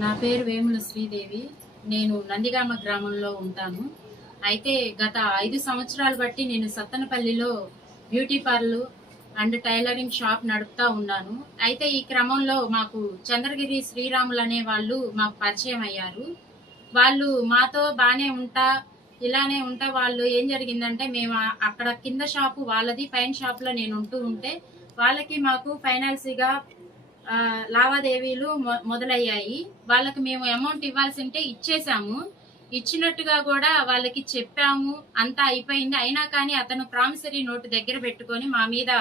నా పేరు వేముల శ్రీదేవి. నేను నందిగామ గ్రామంలో ఉంటాను. అయితే గత 5 సంవత్సరాలు బట్టి నేను సత్తెనపల్లిలో beauty parlour and tailoring shop నడుపుతా ఉన్నాను. అయితే ఈ క్రమంలో మాకు చంద్రగిరి శ్రీరాములు అనే వాళ్ళు మాకు పరిచయం అయ్యారు. వాళ్ళు మాతో బాగానే ఇలానే ఉంటా వాళ్ళు ఏం జరిగిందంటే మేము అక్కడ కింద షాపు వాళ్ళది, పైన షాపులో నేను ఉంటూ ఉంటే వాళ్ళకి మాకు ఫైనాన్సీగా లావాదేవీలు మొదలయ్యాయి. వాళ్ళకి మేము అమౌంట్ ఇవ్వాల్సి ఉంటే ఇచ్చేసాము. ఇచ్చినట్టుగా కూడా వాళ్ళకి చెప్పాము, అంతా అయిపోయింది. అయినా కానీ అతను ప్రామిసరీ నోటు దగ్గర పెట్టుకొని మా మీద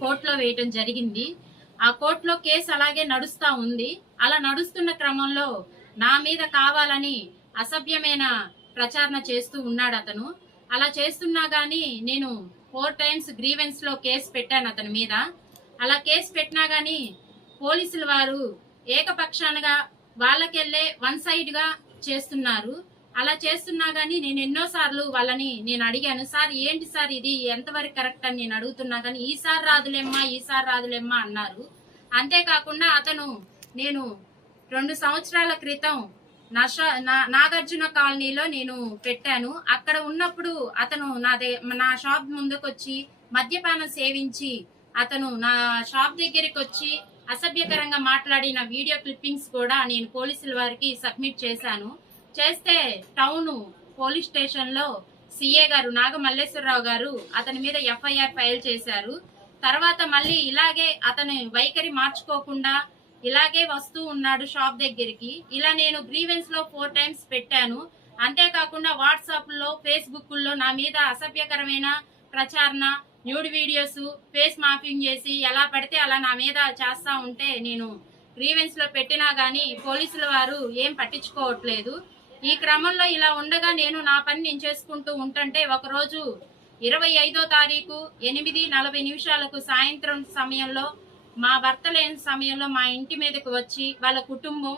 కోర్టులో వేయటం జరిగింది. ఆ కోర్టులో కేసు అలాగే నడుస్తా ఉంది. అలా నడుస్తున్న క్రమంలో నా మీద కావాలని అసభ్యమైన ప్రచారణ చేస్తూ ఉన్నాడు అతను. అలా చేస్తున్నా గానీ నేను 4 టైమ్స్ గ్రీవెన్స్ లో కేసు పెట్టాను అతని మీద. అలా కేసు పెట్టినా గానీ పోలీసుల వారు ఏకపక్షానగా వాళ్ళకెళ్లే 1 సైడ్ గా చేస్తున్నారు. అలా చేస్తున్నా గానీ నేను ఎన్నోసార్లు వాళ్ళని నేను అడిగాను, సార్ ఏంటి సార్ ఇది ఎంతవరకు కరెక్ట్ అని నేను అడుగుతున్నా కానీ ఈసారి రాదులేమ్మా అన్నారు. అంతేకాకుండా అతను నేను 2 సంవత్సరాల క్రితం నాగార్జున కాలనీలో నేను పెట్టాను. అక్కడ ఉన్నప్పుడు అతను నా షాప్ ముందుకొచ్చి మద్యపానం సేవించి అతను నా షాప్ దగ్గరికి వచ్చి అసభ్యకరంగా మాట్లాడిన వీడియో క్లిప్పింగ్స్ కూడా నేను పోలీసుల వారికి సబ్మిట్ చేశాను. చేస్తే టౌన్ పోలీస్ స్టేషన్ లో సిఏ గారు నాగమల్లేశ్వరరావు గారు అతని మీద FIR ఫైల్ చేశారు. తర్వాత మళ్ళీ ఇలాగే అతను వైఖరి మార్చుకోకుండా ఇలాగే వస్తూ ఉన్నాడు షాప్ దగ్గరికి. ఇలా నేను గ్రీవెన్స్ లో 4 టైమ్స్ పెట్టాను. అంతేకాకుండా వాట్సాప్ లో, ఫేస్బుక్ లో నా మీద అసభ్యకరమైన ప్రచారణ, న్యూడ్ వీడియోస్, ఫేస్ మాఫింగ్ చేసి ఎలా పడితే అలా నా మీద చేస్తా ఉంటే నేను గ్రీవెన్స్ లో పెట్టినా గానీ పోలీసుల వారు ఏం పట్టించుకోవట్లేదు. ఈ క్రమంలో ఇలా ఉండగా నేను నా పని నేను చేసుకుంటూ ఉంటుంటే ఒకరోజు 25వ తారీఖు 8:40 సాయంత్రం సమయంలో మా భర్త లేని సమయంలో మా ఇంటి మీదకి వచ్చి వాళ్ళ కుటుంబం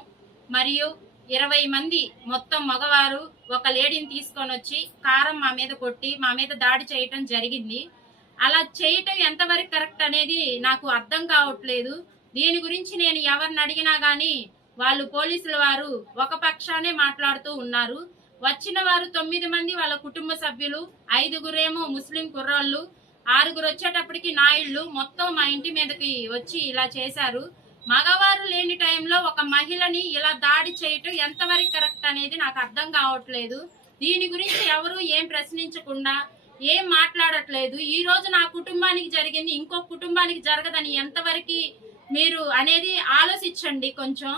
మరియు 20 మంది మొత్తం మగవారు ఒక లేడీని తీసుకొని వచ్చి కారం మా మీద కొట్టి మా మీద దాడి చేయటం జరిగింది. అలా చేయటం ఎంతవరకు కరెక్ట్ అనేది నాకు అర్థం కావట్లేదు. దీని గురించి నేను ఎవరిని అడిగినా గానీ వాళ్ళు పోలీసుల వారు ఒక పక్షానే మాట్లాడుతూ ఉన్నారు. వచ్చిన వారు 9 మంది వాళ్ళ కుటుంబ సభ్యులు, 5గురేమో ముస్లిం కుర్రాళ్ళు, 6గురు వచ్చేటప్పటికి నాయుళ్ళు మొత్తం మా ఇంటి మీదకి వచ్చి ఇలా చేశారు. మగవారు లేని టైంలో ఒక మహిళని ఇలా దాడి చేయటం ఎంతవరకు కరెక్ట్ అనేది నాకు అర్థం కావట్లేదు. దీని గురించి ఎవరు ఏం ప్రశ్నించకుండా ఏం మాట్లాడట్లేదు. ఈ రోజు నా కుటుంబానికి జరిగింది ఇంకో కుటుంబానికి జరగదని ఎంతవరకు మీరు అనేది ఆలోచించండి కొంచెం.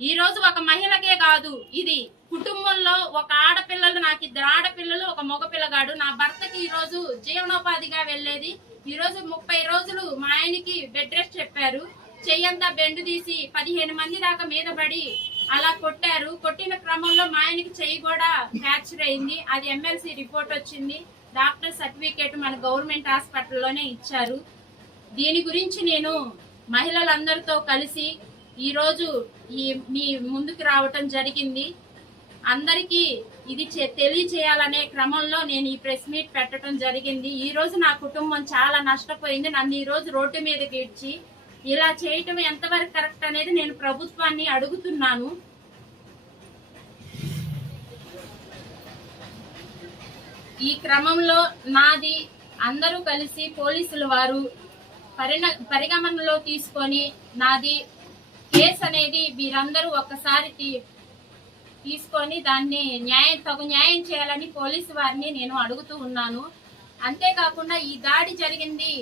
ఈ రోజు ఒక మహిళకే కాదు, ఇది కుటుంబంలో ఒక ఆడపిల్లలు, నాకు 2 ఆడపిల్లలు, ఒక మగ పిల్లగాడు. నా భర్తకి ఈ రోజు జీవనోపాధిగా వెళ్లేది. ఈ రోజు 30 రోజులు మా ఆయనకి బెడ్ రెస్ట్ చెప్పారు. చెయ్యంతా బెండు తీసి 15 మంది దాకా మీద పడి అలా కొట్టారు. కొట్టిన క్రమంలో మా ఆయనకి చెయ్యి కూడా ఫ్రాక్చర్ అయింది. అది MLC రిపోర్ట్ వచ్చింది. డాక్టర్ సర్టిఫికేట్ మన గవర్నమెంట్ హాస్పిటల్లోనే ఇచ్చారు. దీని గురించి నేను మహిళలందరితో కలిసి ఈ రోజు మీ ముందుకు రావటం జరిగింది. అందరికీ ఇది తెలియచేయాలనే క్రమంలో నేను ఈ ప్రెస్ మీట్ పెట్టడం జరిగింది. ఈ రోజు నా కుటుంబం చాలా నష్టపోయింది. నన్ను ఈ రోజు రోడ్డు మీదకి ఇచ్చి ఇలా చేయటం ఎంతవరకు కరెక్ట్ అనేది నేను ప్రభుత్వాన్ని అడుగుతున్నాను. ఈ క్రమంలో నాది అందరూ కలిసి పోలీసుల వారు పరిగణనలో తీసుకొని నాది కేసు అనేది వీరందరూ ఒక్కసారి తీసుకొని దాన్ని తగు న్యాయం చేయాలని పోలీసు వారిని నేను అడుగుతూ ఉన్నాను. అంతేకాకుండా ఈ దాడి జరిగింది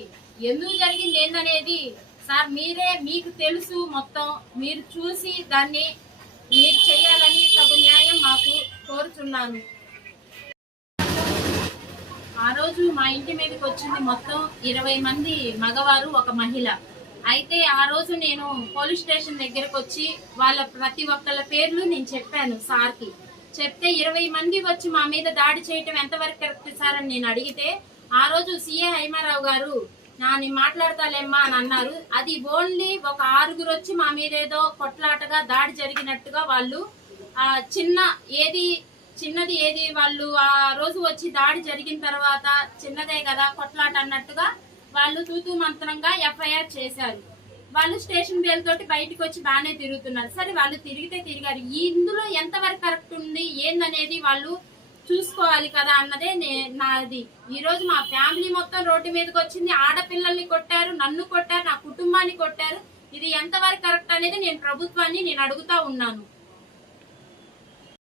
ఎందుకు జరిగింది ఏందనేది సార్ మీకు తెలుసు, మొత్తం మీరు చూసి దాన్ని మీరు చేయాలని తగు న్యాయం మాకు కోరుచున్నాను. ఆ రోజు మా ఇంటి మీదకి వచ్చింది మొత్తం 20 మంది మగవారు, ఒక మహిళ. అయితే ఆ రోజు నేను పోలీస్ స్టేషన్ దగ్గరకు వచ్చి వాళ్ళ ప్రతి ఒక్కళ్ళ పేర్లు నేను చెప్పాను సార్కి. చెప్తే 20 మంది వచ్చి మా మీద దాడి చేయటం ఎంతవరకు కరెక్ట్ సార్ అని నేను అడిగితే ఆ రోజు సిఏ హైమారావు గారు నేను మాట్లాడతాలేమ్మా అని అన్నారు. అది ఓన్లీ ఒక 6గురు వచ్చి మా మీద ఏదో కొట్లాటగా దాడి జరిగినట్టుగా వాళ్ళు చిన్నది ఏది వాళ్ళు ఆ రోజు వచ్చి దాడి జరిగిన తర్వాత చిన్నదే కదా కొట్లాట అన్నట్టుగా వాళ్ళు తూతూ మంత్రంగా FIR చేశారు. వాళ్ళు స్టేషన్ బేల్ తోటి బయటకు వచ్చి బాగానే తిరుగుతున్నారు. సరే వాళ్ళు తిరిగితే తిరిగారు, ఇందులో ఎంతవరకు కరెక్ట్ ఉంది ఏందనేది వాళ్ళు చూసుకోవాలి కదా అన్నదే నాది. ఈ రోజు మా ఫ్యామిలీ మొత్తం రోడ్డు మీదకి వచ్చింది, ఆడపిల్లల్ని కొట్టారు, నన్ను కొట్టారు, నా కుటుంబాన్ని కొట్టారు. ఇది ఎంతవరకు కరెక్ట్ అనేది నేను ప్రభుత్వాన్ని అడుగుతా ఉన్నాను.